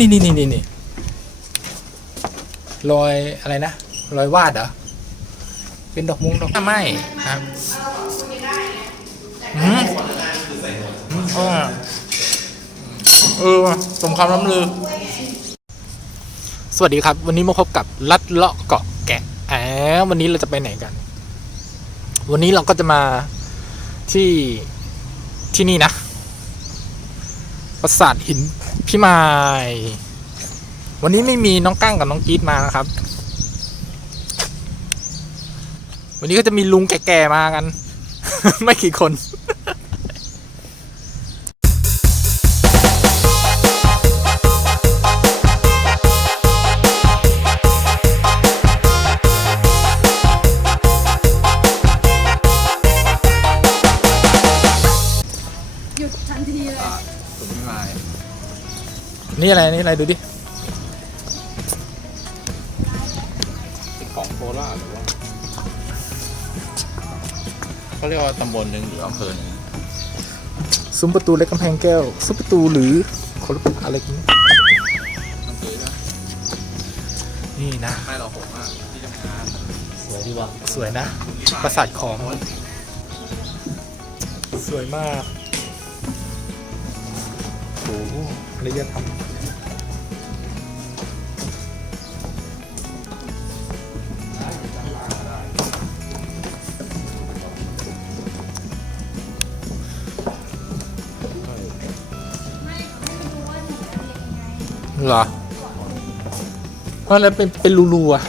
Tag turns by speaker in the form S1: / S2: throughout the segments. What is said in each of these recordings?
S1: นี่นี่นี่นี่นี่นี่รอยอะไรนะรอยวาดเหรอเป็นดอกมุงดอกไม่ครับอืมอืมอ่าเออสมคำล้ำลือ สวัสดีครับ วันนี้มาพบกับลัดเลาะเกาะแกะแอวันนี้เราจะไปไหนกัน วันนี้เราก็จะมาที่ที่นี่นะปราสาทหิน พี่มายวันนี้ไม่มีน้องกั้งกับน้องกีดมานะครับ วันนี้ก็จะมีลุงแก่ๆมากัน ไม่กี่คน
S2: นี่
S1: อะไรนี่อะไรดูดิ
S3: เป็นของโคราชหรือว่าเขาเรียกว่าตำบลหนึ่งหรืออำเภอหนึ่ง
S1: ซุ้มประตูเล็กกำแพงแก้วซุ้มประตูหรือคนละอะไรกัน
S3: อำเภอนะ
S1: นี่นะ
S3: ไม่เราผมมากที่ทำงาน
S1: สวยดีว่ะสวยนะปราสาทของ สวยมากโอ้โหระยะทำ เหรอเพราะอะไรเป็นเป็นรูๆอะ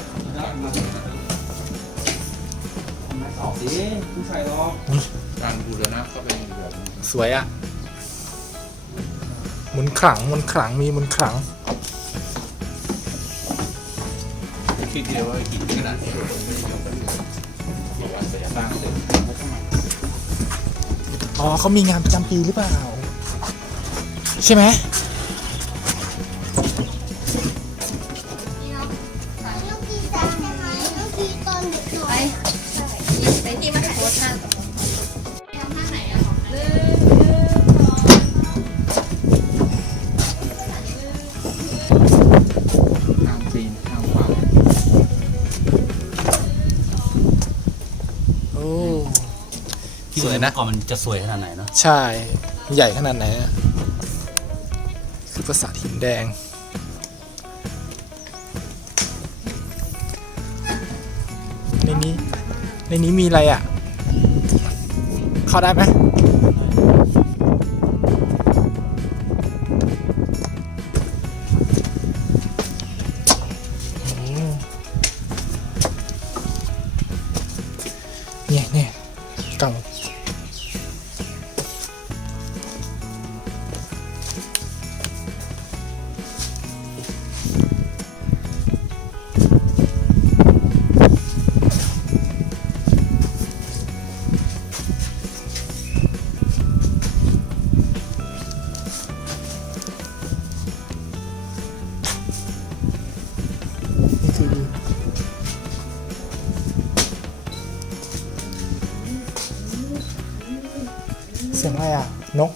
S3: การบูรณะก็เป็นแบบ
S1: สวยอะหมุนขลังหมุนขลังมีหมุนขลัง
S3: คิดเดียวว่าหินขนาดนี้คนไม่ยอมกันเลยบอกว่าจะสร้างเสร็จไม่ต้องมา
S1: อ๋อเขามีงานประจำปีหรือเปล่า ใช่ไหม
S2: ส
S3: ว
S1: ยนะ
S4: ก่อนมันจะสวยขนาดไหนเนาะ
S1: ใช่ ใหญ่ขนาดไหนอะคือปราสาทหินแดง ในนี้ ในนี้มีอะไรอะ เข้าได้ไหม สียงอะไรอะ นก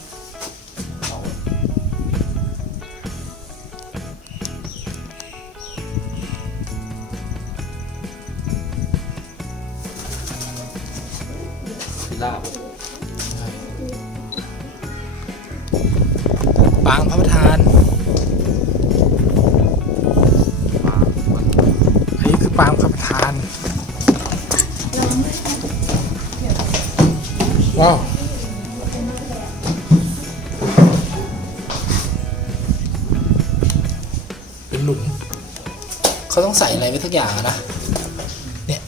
S4: พิราบ
S1: ปางพระประ เขาต้องใส่อะไรไว้ทุกอย่างอะนะเนี่ย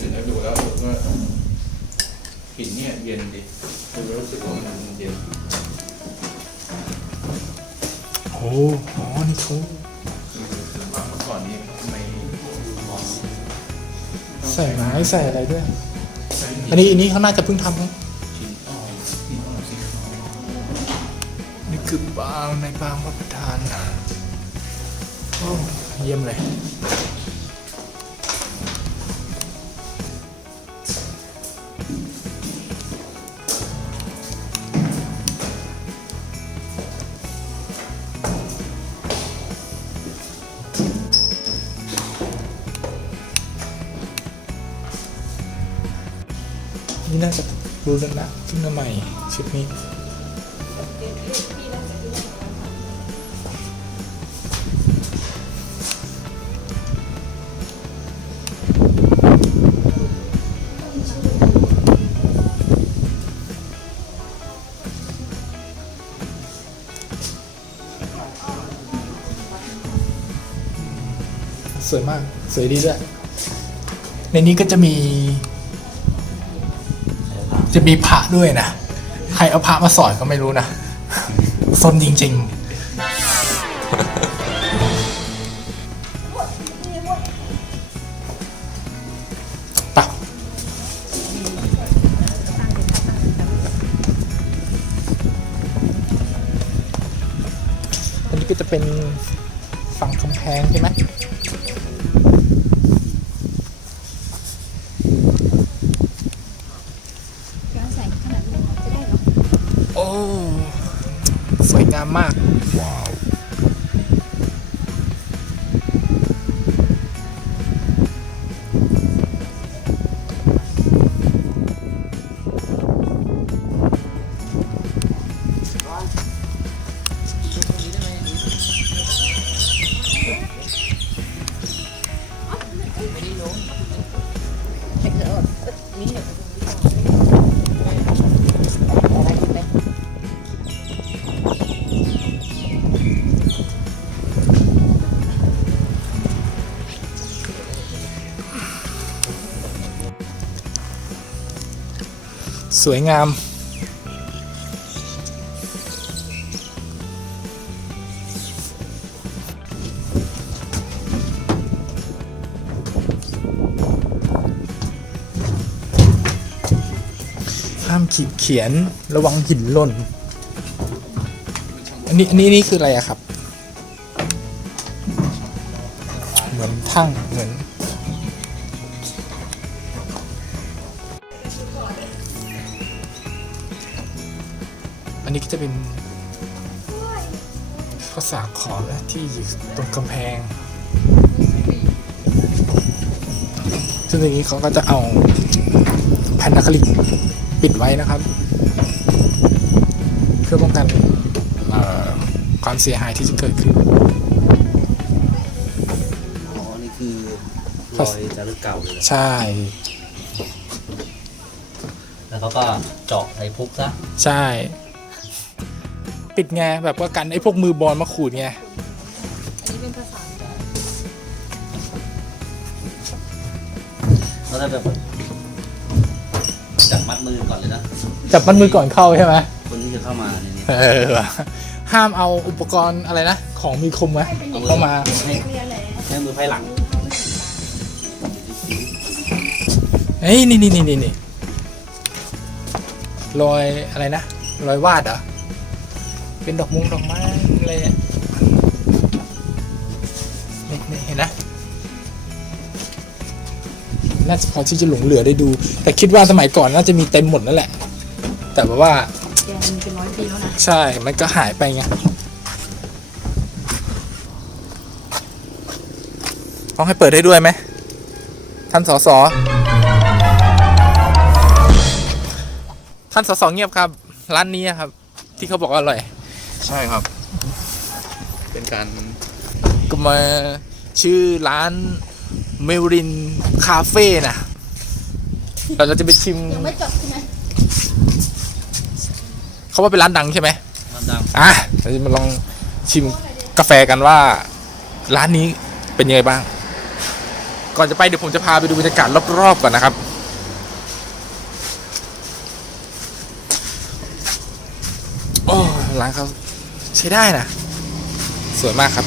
S3: ถึงได้ดูแล้วรู้ว่าหินเนี่ยเย็นดิดูแล้วรู้สึกว่ามันเย็น
S1: โอ้อ๋อนี่เขา
S3: คือคือว่าเมื่อก่อนนี้ไม่
S1: ใส่ไม้ใส่อะไรด้วย
S3: ใช้หิ
S1: อันนี้อันนี้เขาน่าจะเพิ่งทำนะ
S3: ชิ้นอ่อนหินอ่อนสีขาว
S1: นี่คือปางในปางพระประธานโอ้ เยี่ยมเลย นี่น่าจะรู้แล้วนะชุดใหม่ชุดนี้ สวยมาก สวยดีด้วย ในนี้ก็จะมี จะมีพระด้วยนะ ใครเอาพระมาสอนก็ไม่รู้นะซนจริงๆตับอันนี้ก็จะเป็นฝั่งกำแพงใช่ไหม
S2: ส
S1: วยงาม ห้ามขีดเขียนระวังหินหล่น อันนี้อันนี้นี่คืออะไรอะครับ เหมือนทั้งเหมือน นนี้ก็จะเป็นภาษาขอมนะที่อยู่ตรงกำแพง ซึ่งอย่างนี้เขาก็จะเอาแผ่นอะคริลิกปิดไว้นะครับ เพื่อป้องกันเอ่อความเสียหายที่จะเกิดขึ้น
S4: อ๋อ นี่คือรอยจารึกเก่าเลย
S1: ใช่
S4: แล้วเขาก็เจาะไอ้พุกซะ
S1: ใช่ ปิดไงแบบว่ากันไอ้พวกมือบอลมาขูดไง
S2: อันนี้เป็นภาษา
S4: แล้วถ้าแบบจับมัดมือก่อนเลยนะ
S1: จับมันมือก่อนเข้าใช่ไหม
S4: คนที่จะเข้ามาในนี้
S1: เออว่ะห้ามเอาอุปกรณ์อะไรนะของมีคมไหมเข้ามา
S4: ให้ให้มือไพ่หลัง
S1: เฮ้ยนี่นี่นี่นี่นี่รอยอะไรนะรอยวาดเหรอ เป็นดอกมุงดอกไม้อะไรอะนี่นี่เห็นนะน่าจะพอที่จะหลงเหลือได้ดู แต่คิดว่าสมัยก่อนน่าจะมีเต็มหมดนั่นแหละ แต่แบบว่า
S2: แกมันเป็นร้อยปีแล้วนะ
S1: ใช่ มันก็หายไปไงต้องให้เปิดได้ด้วยไหมท่านสอสอท่านสอสอเงียบครับ ร้านนี้ครับ ที่เขาบอกว่าอร่อย
S3: ใช่ครับ เป็นการ
S1: ก็มาชื่อร้านเมรินคาเฟ่นะเราเราจะไปชิม
S2: ยังไม่จบใช่ไหม
S1: เขาว่าเป็นร้านดังใช่ไหม
S4: มันดัง
S1: อะเราจะมาลองชิมกาแฟกันว่า ร้านนี้เป็นยังไงบ้าง ก่อนจะไปเดี๋ยวผมจะพาไปดูบรรยากาศรอบๆก่อนนะครับ โอ้ร้านเขา ใช้ได้นะ สวยมากครับ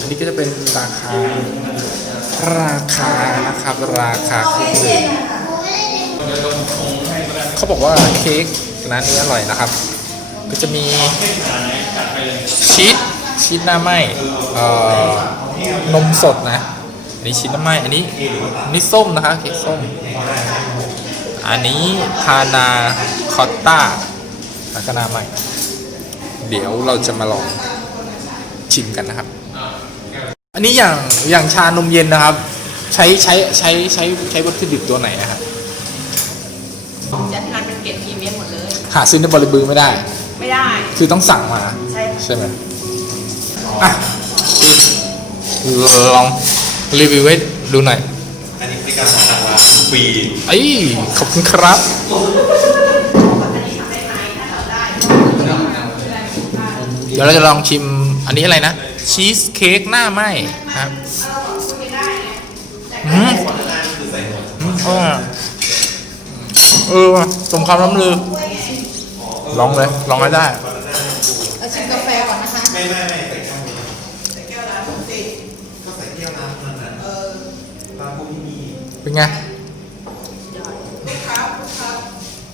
S1: อันนี้ก็จะเป็นราคา ราคานะครับ ราคาคือ เขาบอกว่าเค้กร้านนี้อร่อยนะครับ ก็จะมีชีสชีสหน้าไหมเอ่อนมสดนะ อันนี้ชิ้นน้ำไหม้อันนี้นนี้ส้มนะคะเค้กส้ม อันนี้พานาคอตต้าแล้วก็หนาใหม่เดี๋ยวเราจะมาลองชิมกันนะครับ อันนี้อย่างอย่างชานมเย็นนะครับ ใช้ใช้ใช้ใช้ใช้วัตถุดิบตัวไหนนะครับ
S2: เป็นเกรดพรีเมียมหมดเลย
S1: หาซื้อในบริบือไม่ได้
S2: ไม่ได้
S1: คือต้องสั่งมา
S2: ใช่
S1: ใช่ไหมอะลองรีวิวให้ดูหน่อย
S4: อันนี้เป็นการสั่งร้านฟรี
S1: ไอ้ยขอบคุณครับ เดี๋ยวเราจะลองชิมอันนี้อะไรนะ ชีสเค้กหน้าไหมครับ อืมอืมเออ เออว่ะสมความล้ำลือ ลองเลย ลองให้ได้
S2: เราชิมกาแฟก่อนนะคะ
S4: ไม่ไม่ไม่ใส่แก้วนี้ใส่แก้วน้ำสิก็ใส่แก้วน้ำนั่นน่ะเออตามพวกที่มี
S1: เป็นไง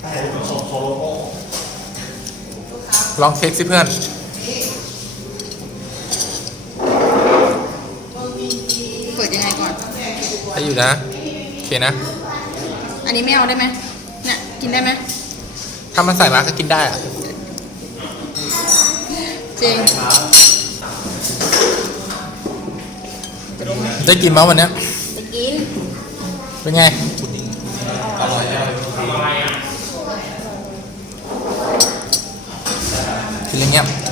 S4: ใช่โซโซโลโก้
S1: ลองเค้กสิเพื่อน
S2: เปิดยังไงก่อน
S1: ให้อยู่นะ โอเคนะ
S2: อันนี้ไม่เอาได้ไหมเนี่ย กินได้ไหม
S1: ถ้ามันใส่มาก็กินได้อะ
S2: จริง
S1: ได้กินมั้ยวันเนี้ย
S2: จะกิน
S1: เป็นไง
S4: อร่อยอร่อย
S1: กินอะไรเงี้ย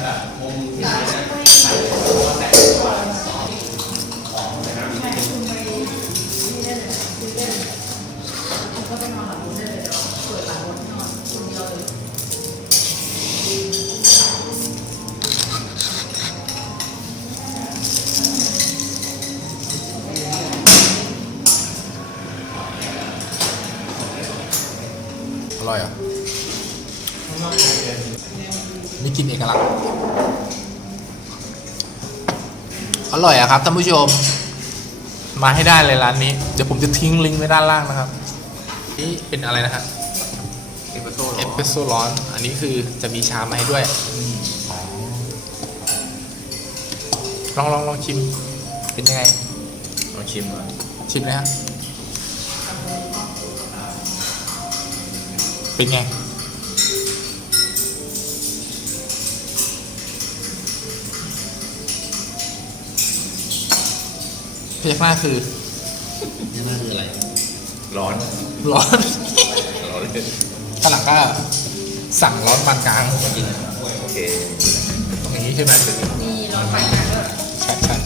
S1: ร่อยอะนี่กินเอกลักษณ์อร่อยอะครับท่านผู้ชม มาให้ได้เลยร้านนี้ เดี๋ยวผมจะทิ้งลิงก์ไว้ด้านล่างนะครับ นี่เป็นอะไรนะฮะ
S3: เอสเปรสโซ่
S1: เอสเปรสโซ่ร้อน อันนี้คือจะมีชามาให้ด้วยอ๋อลองลองลองชิม เป็นยังไง
S3: ลองชิมก่อน
S1: ชิมเลยฮะ เป็นไง พยักหน้าคือ
S4: นี่น่าคืออะไร
S3: ร้อน
S1: ร้อน
S3: ร้อนเลย
S1: ข้างหลังก็สั่งร้อนปานกลาง
S4: กิน
S3: โอเค
S1: ตรงนี้ใช่ไหม
S2: มีร้อนปานกลางด้วย
S1: ใช่ใช่